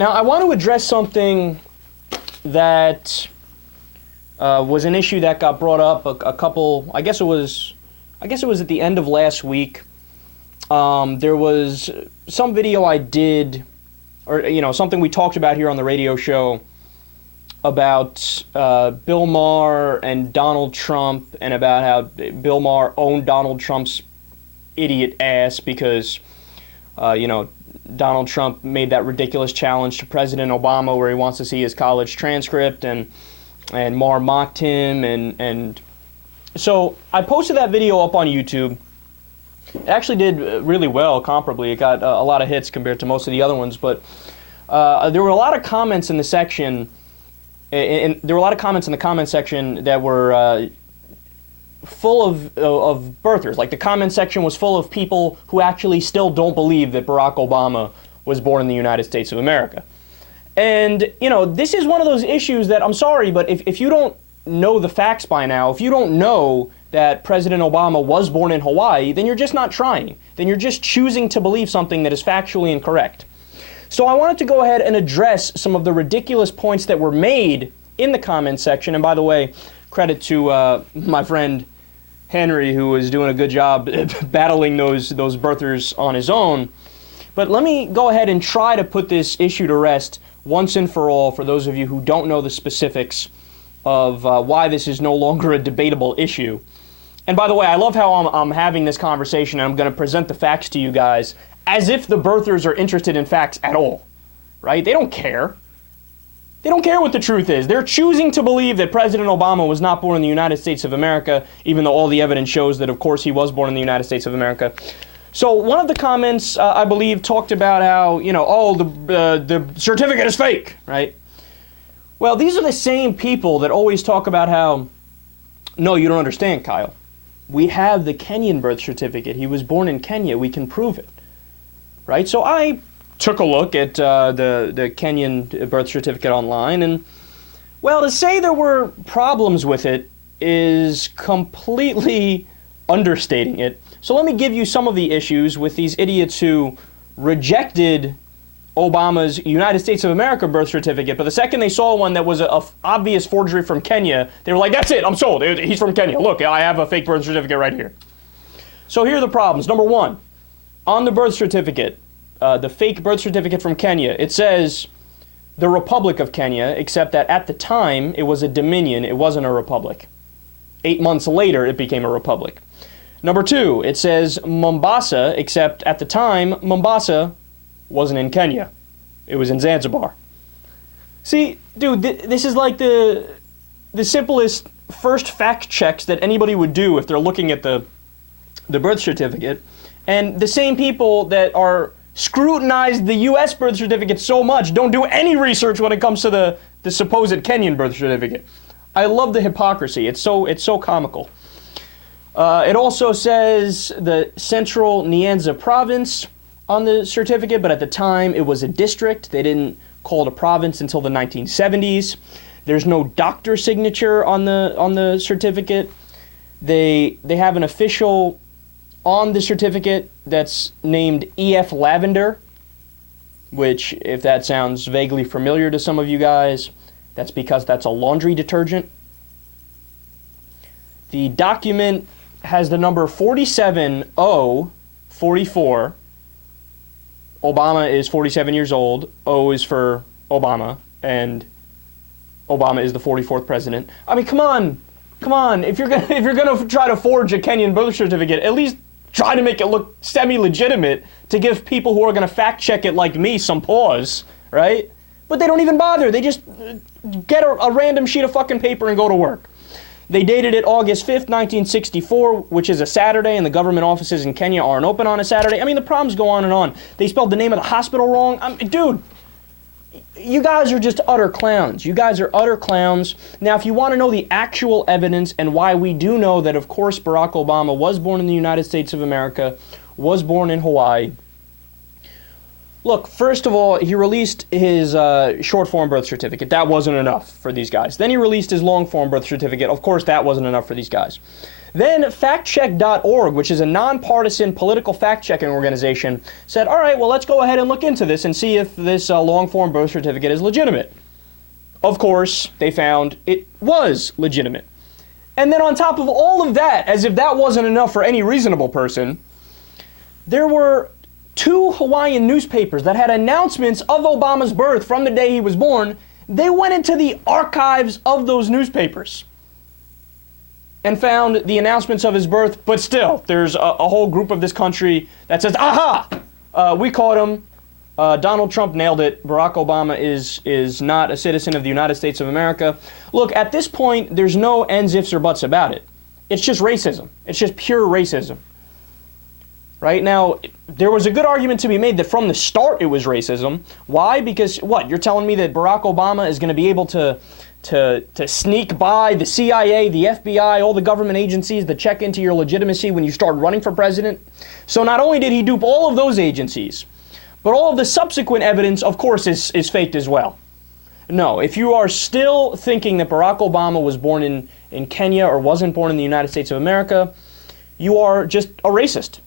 Now, I want to address something that was an issue that got brought up a couple. I guess it was at the end of last week. There was some video I did, or something we talked about here on the radio show about Bill Maher and Donald Trump, and about how Bill Maher owned Donald Trump's idiot ass because, Donald Trump made that ridiculous challenge to President Obama where he wants to see his college transcript, and Maher mocked him, and so I posted that video up on YouTube. It actually did really well, comparably. It got a lot of hits compared to most of the other ones, but there were a lot of comments in the section, and there were a lot of comments in the comment section that were full of birthers. Like, the comment section was full of people who actually still don't believe that Barack Obama was born in the United States of America. And, this is one of those issues that, I'm sorry, but if you don't know the facts by now, if you don't know that President Obama was born in Hawaii, then you're just not trying. Then you're just choosing to believe something that is factually incorrect. So I wanted to go ahead and address some of the ridiculous points that were made in the comment section. And by the way, credit to my friend Henry, who was doing a good job battling those birthers on his own. But let me go ahead and try to put this issue to rest once and for all, for those of you who don't know the specifics of why this is no longer a debatable issue. And by the way, I love how I'm having this conversation, and I'm going to present the facts to you guys as if the birthers are interested in facts at all, right? They don't care. They don't care what the truth is. They're choosing to believe that President Obama was not born in the United States of America, even though all the evidence shows that, of course, he was born in the United States of America. So one of the comments, I believe, talked about how, the certificate is fake, right? Well, these are the same people that always talk about how, no, you don't understand, Kyle. We have the Kenyan birth certificate. He was born in Kenya. We can prove it, right? So I took a look at the Kenyan birth certificate online, and, well, to say there were problems with it is completely understating it. So let me give you some of the issues with these idiots who rejected Obama's United States of America birth certificate, but the second they saw one that was a obvious forgery from Kenya, they were like, that's it, I'm sold. He's from Kenya. Look, I have a fake birth certificate right here. So here are the problems. Number one, on the birth certificate, the fake birth certificate from Kenya, it says the Republic of Kenya, except that at the time it was a dominion, it wasn't a republic. 8 months later, it became a republic. Number two, it says Mombasa, except at the time, Mombasa wasn't in Kenya. It was in Zanzibar. See, dude, this is like the simplest first fact checks that anybody would do if they're looking at the birth certificate. And the same people that are scrutinized the U.S. birth certificate so much don't do any research when it comes to the supposed Kenyan birth certificate. I love the hypocrisy. It's so comical. It also says the Central Nyanza Province on the certificate, but at the time it was a district. They didn't call it a province until the 1970s. There's no doctor signature on the certificate. They have an official on the certificate that's named E.F. Lavender, which, if that sounds vaguely familiar to some of you guys, that's because that's a laundry detergent. The document has the number 47O44. Obama is 47 years old. O is for Obama, and Obama is the 44th president. I mean, come on. If you're gonna try to forge a Kenyan birth certificate, at least try to make it look semi-legitimate to give people who are gonna fact check it like me some pause, right? But they don't even bother. They just get a random sheet of fucking paper and go to work. They dated it August 5th, 1964, which is a Saturday, and the government offices in Kenya aren't open on a Saturday. I mean, the problems go on and on. They spelled the name of the hospital wrong. Dude, you guys are just utter clowns. You guys are utter clowns. Now, if you want to know the actual evidence and why we do know that, of course, Barack Obama was born in the United States of America, was born in Hawaii. Look, first of all, he released his short-form birth certificate. That wasn't enough for these guys. Then he released his long-form birth certificate. Of course, that wasn't enough for these guys. Then factcheck.org, which is a nonpartisan political fact-checking organization, said, all right, well, let's go ahead and look into this and see if this long-form birth certificate is legitimate. Of course, they found it was legitimate. And then on top of all of that, as if that wasn't enough for any reasonable person, there were 2 Hawaiian newspapers that had announcements of Obama's birth from the day he was born. They went into the archives of those newspapers and found the announcements of his birth, but still, there's a whole group of this country that says, aha, we caught him. Donald Trump nailed it. Barack Obama is not a citizen of the United States of America. Look, at this point, there's no ands, ifs, or buts about it. It's just racism. It's just pure racism. Right? Now, there was a good argument to be made that from the start it was racism. Why? Because, what, you're telling me that Barack Obama is going to be able to sneak by the CIA, the FBI, all the government agencies that check into your legitimacy when you start running for president? So not only did he dupe all of those agencies, but all of the subsequent evidence, of course, is faked as well. No, if you are still thinking that Barack Obama was born in Kenya or wasn't born in the United States of America, you are just a racist.